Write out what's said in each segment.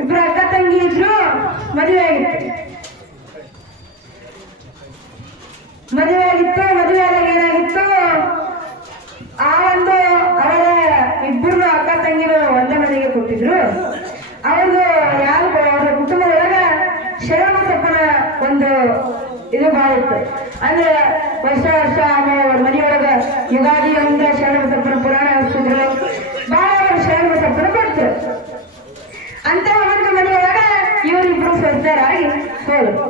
ಇಬ್ರು ಅಕ್ಕ ತಂಗಿ ಇದ್ರು. ಮದುವೆ ಆಗಿತ್ತು. ಮದುವೆ ಆದಾಗ ಏನಾಗಿತ್ತು, ಆ ಒಂದು ಅವರ ಇಬ್ಬರು ಅಕ್ಕ ತಂಗಿರು ಒಂದೇ ಮನೆಗೆ ಕೊಟ್ಟಿದ್ರು. ಅವ್ರದ್ದು ಯಾರು ಅವರ ಕುಟುಂಬದೊಳಗ ಶರಣಬಸಪ್ಪನ ಒಂದು ಇದು ಬಾಳಿತ್ತು. ಅಂದ್ರೆ ವರ್ಷ ಮನೆಯೊಳಗ ಯುಗಾದಿ ಅಂದ್ರೆ ಶರಣಬಸಪ್ಪನ ಪುರಾಣ ಹಚ್ಚಿದ್ರು. ಬಹಳ ಶರಣಬಸಪ್ಪನ ಕೊಡ್ತು. ಅಂತ ಒಂದು ಮನೆಯೊಳಗ ಇವರಿಬ್ರು ಸ್ವಸ್ಥರಾಗಿ ಹೋದ್ರು.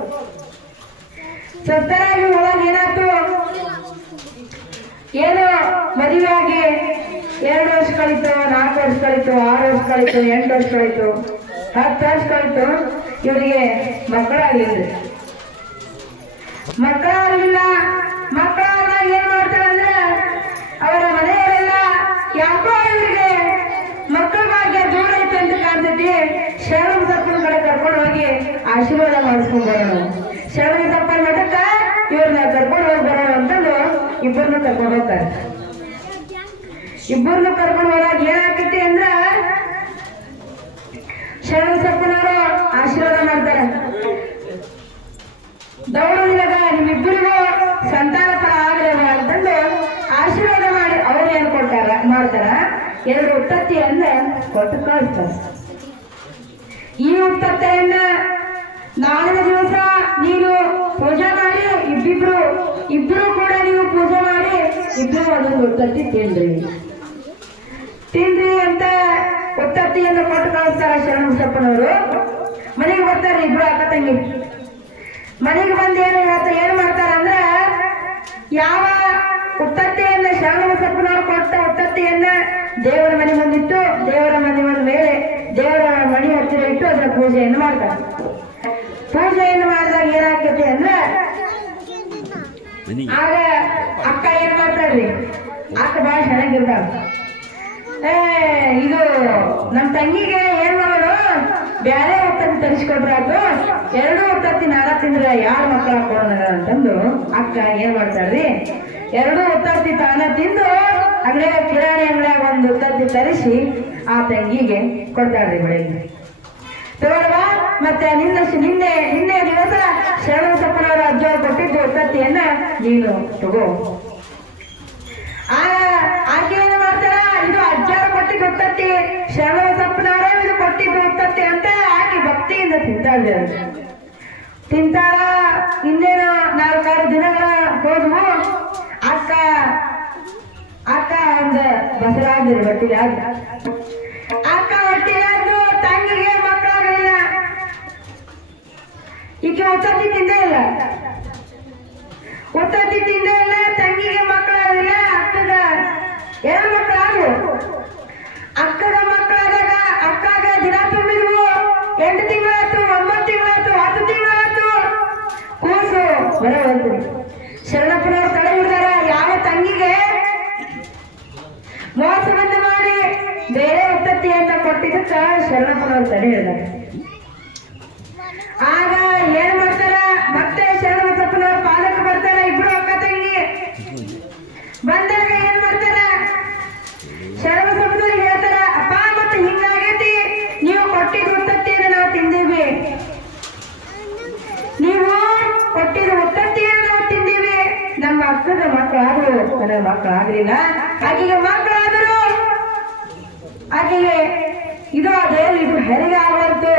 ಸ್ವಸ್ಥರಾಗಿ ಹೋದಾಗ ಏನಾಯ್ತು, ಏನು ಮದುವೆಯಾಗಿ 2 ವರ್ಷ ಕಳೀತು, 4 ವರ್ಷ ಕಳೀತು, 6 ವರ್ಷ ಕಳೀತು, 8 ವರ್ಷ ಕಳೀತು, 10 ವರ್ಷ ಕಳೀತು. ಇವರಿಗೆ ಮಕ್ಕಳಾಗಲಿಲ್ಲ. ಮಕ್ಕಳಾದಾಗ ಏನ್ ಮಾಡ್ತಾರೆ ಅಂದ್ರೆ, ಅವರ ಮನೆಯವರೆಲ್ಲ ಯಾಕೋ ಇವರಿಗೆ ಮಕ್ಕಳ ಭಾಗ್ಯ ದೂರ ಐತೆ ಅಂತ ಕಾಣ್ತೈತಿ, ಶರಣಬಸಪ್ಪನ ಕಡೆ ಕರ್ಕೊಂಡು ಹೋಗಿ ಆಶೀರ್ವಾದ ಮಾಡಿಸ್ಕೊಂಡ್ ಬರೋಣ, ಶರಣಬಸಪ್ಪನ ಮಠಕ್ಕ ಇವ್ರನ್ನ ಕರ್ಕೊಂಡು ಹೋಗಿ ಬರೋಣ ಅಂತಂದು ಇಬ್ಬರನ್ನ ಕರ್ಕೊಂಡು ಹೋಗ್ತಾರೆ. ಇಬ್ಬರನ್ನ ಕರ್ಕೊಂಡು ಹೋದಾಗ ಏನಾಗ್ತೈತಿ ಅಂದ್ರ, ಶರಣಬಸಪ್ಪನವರು ಆಶೀರ್ವಾದ ಮಾಡ್ತಾರೆ. ದೌಡನಿಗ ನಿಮ್ಮಿಬ್ಬರಿಗೂ ಸಂತಾನ ಫಲ ಆಗಲಿಲ್ಲ ಅಂತಂದು ಆಶೀರ್ವಾದ ಮಾಡಿ ಅವ್ರು ಏನ್ ಮಾಡ್ತಾರ, 2 ಉತ್ತತ್ತಿಯನ್ನ ಕೊಟ್ಟು ಕಳಿಸ್ತಾರೆ. ಈ ಉತ್ತತ್ತೆಯನ್ನ ನಾಳಿನ ದಿವಸ ನೀನು ಪೂಜೆ ಮಾಡಿ ಇಬ್ರು ಕೂಡ ನೀವು ಪೂಜೆ ಮಾಡಿ ಇಬ್ರು ಅದೊಂದು ಉತ್ತತ್ತಿ ತಿನ್ರಿ ಅಂತ ಉತ್ತತ್ತಿಯನ್ನು ಕೊಟ್ಟು ಕಳಿಸ್ತಾರ. ಶರಣಬಸಪ್ಪನವರು ಮನೆಗೆ ಬರ್ತಾರೆ. ಇಬ್ರು ಅಕ್ಕ ತಂಗಿ ಮನೆಗೆ ಬಂದು ಏನ್ ಮಾಡ್ತಾರ ಅಂದ್ರ, ಯಾವ ಉತ್ತತ್ತಿಯನ್ನ ಶರಣಬಸಪ್ಪನವರು ಕೊಟ್ಟ ಉತ್ತತ್ತಿಯನ್ನ ದೇವರ ಮನೆ ಮುಂದಿಟ್ಟು, ದೇವರ ಮನೆ ಮೇಲೆ ದೇವರ ಮಣಿ ಹತ್ತಿರ ಇಟ್ಟು ಅದರ ಪೂಜೆಯನ್ನು ಮಾಡ್ತಾರೆ. ಪೂಜೆಯನ್ನು ಮಾಡಿದಾಗ ಏನಾಗ್ತೈತಿ ಅಂದ್ರೆ, ಆಗ ಅಕ್ಕ ಏನ್ ಮಾಡ್ತಾರ್ರಿ, ಅಕ್ಕ ಬಹಳ ಚೆನ್ನಾಗಿರ್ತಾಳ. ಇದು ನಮ್ ತಂಗಿಗೆ ಏನ್ ಮಾಡೋದು, ಬ್ಯಾರೆ ಉತ್ತತ್ತಿ ತರಿಸ್ಕೊಟ್ರಾತು, 2 ಉತ್ತತ್ತಿ ನಾಡ ತಿಂದ್ರೆ ಯಾರ ಮಕ್ಕಳ ಹಾಕೋಣ ಅಂತಂದು ಅಕ್ಕ ಏನ್ ಮಾಡ್ತಾರ್ರಿ, 2 ಉತ್ತತ್ತಿ ತಾನ ತಿಂದು ಅಂಗಡಿಯಾಗ ಕಿರಾಣಿ ಅಂಗಡಿಯಾಗ ಒಂದು ಉತ್ತತ್ತಿ ತರಿಸಿ ಆ ತಂಗಿಗೆ ಕೊಡ್ತಾಳ್ರಿ. ಬೆಳಿಗ್ಗೆ ತಗೊಳ್ವಾ, ಮತ್ತೆ ನಿನ್ನೆ ದಿವಸ ಶರಣಬಸಪ್ಪನವರ ಅಜ್ಜ ಕೊಟ್ಟಿದ್ದು ಉತ್ತತ್ತಿಯನ್ನ ನೀನು ತಗೋ. ಆಕೆ ಏನು ಮಾಡ್ತಾರ, ಇದು ಅಜ್ಜಾರ ಕೊಟ್ಟಿದ್ದು ಉತ್ತತ್ತಿ, ಶರಣಬಸಪ್ಪನವರೇ ಇದು ಕೊಟ್ಟಿದ್ದು ಉತ್ತತ್ತಿ ಅಂತ ಆಕೆ ಭಕ್ತಿಯಿಂದ ತಿಂತಾಳ. ಇನ್ನೇನು 4-6 ದಿನಗಳ ಹೋದ್ವು. ಅಕ್ಕ ಒಂದು ಬಸರಾಗಿರು ಹೊಟ್ಟಿಲಾದ. ಅಕ್ಕ ಹೊಟ್ಟಿಲಾದ್ದು ತಂಗಿಗೆ ಮಕ್ಕಳಾಗಲಿಲ್ಲ. ಈಕೆ ಉತ್ತತ್ತಿ ತಿಂದೇ ಇಲ್ಲ, ತಂಗಿಗೆ ಮಕ್ಕಳಾಗಲಿಲ್ಲ. ಅಕ್ಕಗ 2 ಮಕ್ಕಳಾದವು. ಅಕ್ಕಗ ಮಕ್ಕಳಾದಾಗ ಅಕ್ಕಾಗ ದಿನ ತುಂಬಿದ್ವು. 8 ತಿಂಗಳಾಯ್ತು, 9 ತಿಂಗಳಾಯ್ತು, 10 ತಿಂಗಳಾಯ್ತು. ಕೂಸು ಹೊರ ಬಂತು. ಶರಣಪ್ಪನವ್ರು ತಡೆ ಹಿಡಿದಾರ. ಯಾವ ತಂಗಿಗೆ ಮೋಸವನ್ನು ಮಾಡಿ ಬೇರೆ ಉತ್ತತ್ತಿಯನ್ನ ಕೊಟ್ಟಿದ್ದಕ್ಕ ಶರಣಪ್ಪನವ್ರು ತಡೆ ಹಿಡಿದಾರೆ. ಆಗ ಏನ್ ಮಾಡ್ತಾರ, ಮತ್ತೆ ಶರಣಬಸಪ್ಪನವ್ರ ಪಾದಕ್ಕೆ ಬರ್ತಾರ. ಇಬ್ರು ಅಕ್ಕ ತಂಗಿ ಬಂದಾಗ ಏನ್ ಮಾಡ್ತಾರ, ಶರಣಬಸಪ್ಪನವ್ರಿಗೆ ಹೇಳ್ತಾರ, ಅಪ್ಪ ಮತ್ತೆ ಹಿಂಗಾಗೈತಿ, ನೀವು ಕೊಟ್ಟಿದ್ದು ಉತ್ತತ್ತಿಯನ್ನು ನಾವು ತಿಂದೀವಿ, ನಮ್ಮ ಅಕ್ಕನ ಮಕ್ಕಳಾದ್ರು ನನ್ನ ಮಕ್ಕಳಾಗ್ಲಿಲ್ಲ, ಆಕೆಗೆ ಮಕ್ಕಳಾದ್ರು ಆಕೆಗೆ ಇದು ಇದು ಹೆರಿಗೆ ಆಗಬಾರ್ದು,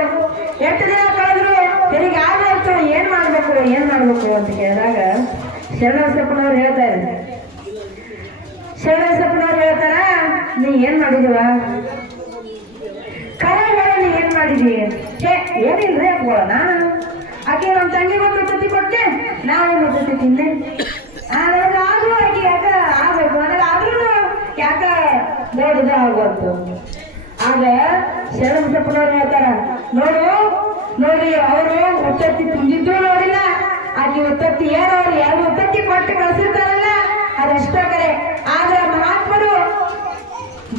8 ದಿನ ಕಳೆದ್ರು ಹೆರಿಗೆ ಆಗಬಾರ್ದು, ಏನ್ ಮಾಡ್ಬೇಕು ಅಂತ ಕೇಳಿದಾಗ ಶರಣಬಸಪ್ಪನವ್ರು ಹೇಳ್ತಾರ, ನೀ ಏನ್ ಮಾಡಿದೀವ, ಕರೆ ನೀ ಏನ್ ಮಾಡಿದೀವಿ, ಏನಿಲ್ರಿ ಹಾಕೊಳ್ಳೋಣ, ಆಕೆ ನಮ್ಮ ತಂಗಿ ಒಂದು ಉತ್ತತ್ತಿ ಕೊಟ್ಟೆ, ನಾವೇನು ಉತ್ತತ್ತಿ ತಿಂದೆ, ಆದ್ರೂ ಆಕೆ ಯಾಕ ಆಗ್ಬೇಕು, ನನಗಾದ್ರೂ ಯಾಕ ನೋಡಿದ ಆಗೋದು. ಆಗ ಶರಣಬಸಪ್ಪನವ್ರು ಹೇಳ್ತಾರ, ನೋಡ್ರಿ ಅವರು ಉತ್ತತ್ತಿ ತಿಂದಿದ್ದು ನೋಡಿಲ್ಲ, ಆಕೆ ಉತ್ತತ್ತಿ ಏನೋ ಅವ್ರು 2 ಉತ್ತತ್ತಿ ಕೊಟ್ಟು ಕಳಿಸಿರ್ತಾರಲ್ಲ ಅದೆಷ್ಟ ಕರೆ. ಆದ್ರೆ ಮಹಾತ್ಮರು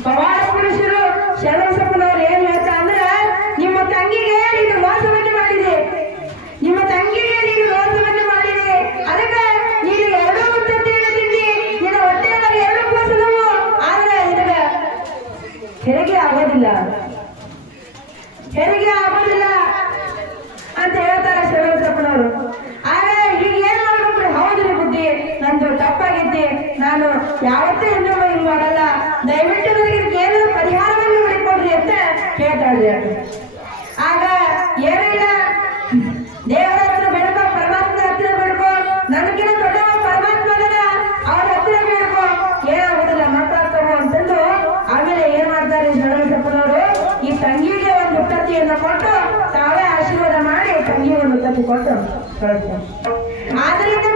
ಪವಾಡ ಪುರುಷರು ಶರಣಬಸಪ್ಪನವ್ರು ಏನ್ ಹೇಳ್ತಾ ಅಂದ್ರೆ, ನಿಮ್ಮ ತಂಗಿಗೆ ನೀನು ಮೋಸವನ್ನು ಮಾಡಿದೆ, ಅದಕ್ಕೆ ನೀನು 2 ಉತ್ತತ್ತಿಯನ್ನು ತಿಂದಿ, ನಿನ್ನ ಹೊಟ್ಟೆಯಲ್ಲಿ 2 ಕೂಸಲವು, ಆದ್ರೆ ಇದಕ್ಕೆ ಹೆರಿಗೆ ಆಗೋದಿಲ್ಲ. ಹೆರಿಗೆ ಆಗೋದಿಲ್ಲ ಅಂತ ಹೇಳ್ತಾರೆ ಶಿವಸಪ್ಪನವರು. ಆಗ ಈಗ ಏನ್ ಮಾಡ್ಬೇಕ್ರಿ? ಹೌದ್ರಿ ಬುದ್ಧಿ, ನಂದು ತಪ್ಪಾಗಿದ್ದೆ, ನಾನು ಯಾವತ್ತೂ ಇನ್ನೂ ಹಿಂಗ್ ಮಾಡಲ್ಲ, ದಯವಿಟ್ಟು ನನಗೆ ಇದಕ್ಕೆ ಏನಾದ್ರು ಪರಿಹಾರವನ್ನು ಮಾಡಿಕೊಡ್ರಿ ಅಂತ ಕೇಳ್ತಾಳ್ರಿ. ಆಗ ಏನಿಲ್ಲ, ದೇವರ ಹತ್ರ ಬೇಡ್ಕೋ, ಪರಮಾತ್ಮ ಹತ್ರ ಬೇಡ್ಕೋ, ನನಗಿನ ದೊಡ್ಡ ಪರಮಾತ್ಮ ಅದನ, ಅವ್ರ ಹತ್ರ ಬೇಡ್ಕೋ, ಏನಾಗುದಿಲ್ಲ, ಮಕ್ಕಳಾಗ್ತವು ಅಂತಂದು ಆಮೇಲೆ ಏನ್ ಮಾಡ್ತಾರೆ ಶಿವಸಪ್ಪನವರು? ಈ ತಂಗಿಗೆ ಒಂದು ಉತ್ತತ್ತಿಯನ್ನು ಕೊಟ್ಟು ತಾವೇ ಆಶೀರ್ವಾದ ಮಾಡಿ ತಂಗಿ ಒಂದು ಉತ್ತತ್ತಿ ಕೊಟ್ಟು ಕಳಿಸ್ತಾರೆ. ಆದ್ರಿಂದ